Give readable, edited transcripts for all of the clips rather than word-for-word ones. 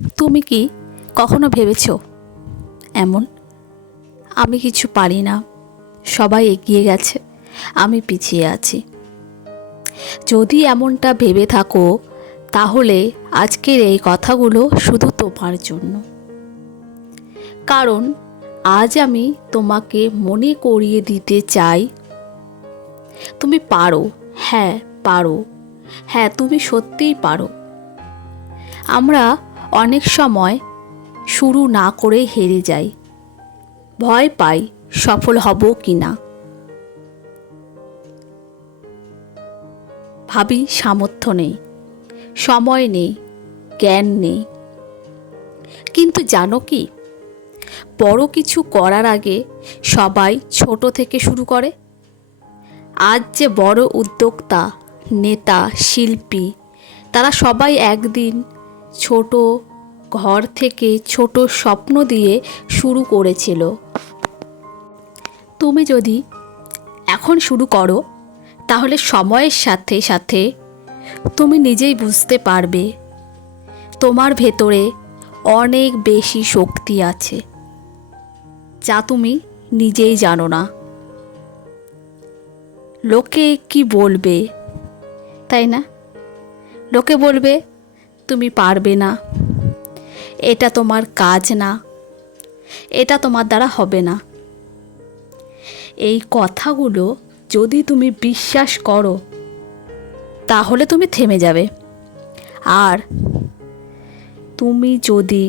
তুমি কি কখনো ভেবেছো এমন, আমি কিছু পারি না, সবাই এগিয়ে গেছে, আমি পিছিয়ে আছি? যদি এমনটা ভেবে থাকো তাহলে আজকের এই কথাগুলো শুধু তোমার জন্য। কারণ আজ আমি তোমাকে মনে করিয়ে দিতে চাই, তুমি পারো। হ্যাঁ পারো, হ্যাঁ তুমি সত্যিই পারো। আমরা অনেক সময় শুরু না করে হেরে যাই, ভয় পাই সফল হব কি না, ভাবি সামর্থ্য নেই, সময় নেই, জ্ঞান নেই। কিন্তু জানো কি, বড় কিছু করার আগে সবাই ছোট থেকে শুরু করে। আজ যে বড় উদ্যোক্তা, নেতা, শিল্পী, তারা সবাই একদিন ছোট ঘর থেকে ছোট স্বপ্ন দিয়ে শুরু করেছিল। তুমি যদি এখন শুরু করো তাহলে সময়ের সাথে সাথে তুমি নিজেই বুঝতে পারবে তোমার ভেতরে অনেক বেশি শক্তি আছে, যা তুমি নিজেই জানো না। লোকে কি বলবে, তাই না? লোকে বলবে তুমি পারবে না, এটা তোমার কাজ না, এটা তোমার দ্বারা হবে না। এই কথাগুলো যদি তুমি বিশ্বাস করো তাহলে তুমি থেমে যাবে। আর তুমি যদি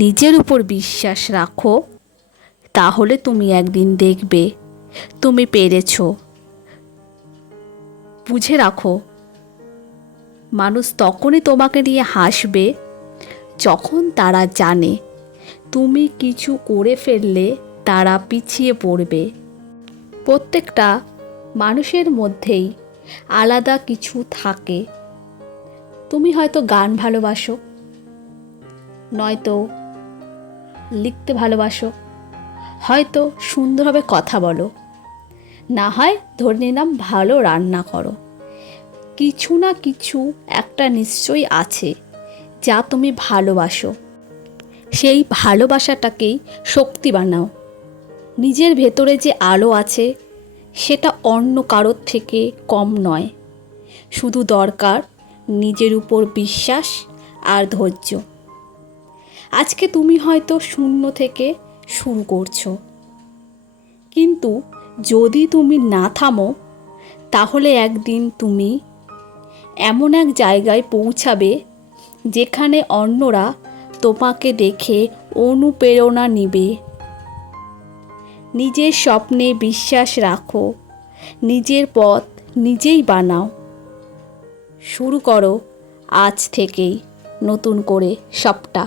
নিজের উপর বিশ্বাস রাখো তাহলে তুমি একদিন দেখবে তুমি পেরেছো। বুঝে রাখো, মানুষ তখনই তোমাকে নিয়ে হাসবে যখন তারা জানে তুমি কিছু করে ফেললে তারা পিছিয়ে পড়বে। প্রত্যেকটা মানুষের মধ্যেই আলাদা কিছু থাকে। তুমি হয়তো গান ভালোবাসো, নয়তো লিখতে ভালোবাসো, হয়তো সুন্দরভাবে কথা বলো, না হয় ধরে নিলাম ভালো রান্না করো। কিছু না কিছু একটা নিশ্চয়ই আছে যা তুমি ভালোবাসো। সেই ভালোবাসাটাকেই শক্তি বানাও। নিজের ভেতরে যে আলো আছে সেটা অন্য কারোর থেকে কম নয়, শুধু দরকার নিজের উপর বিশ্বাস আর ধৈর্য। আজকে তুমি হয়তো শূন্য থেকে শুরু করছো, কিন্তু যদি তুমি না থামো তাহলে একদিন তুমি এমন এক জায়গায় পৌঁছাবে যেখানে অন্যরা তোমাকে দেখে অনুপ্রেরণা নেবে। নিজের স্বপ্নে বিশ্বাস রাখো, নিজের পথ নিজেই বানাও। শুরু করো আজ থেকেই নতুন করে সবটা।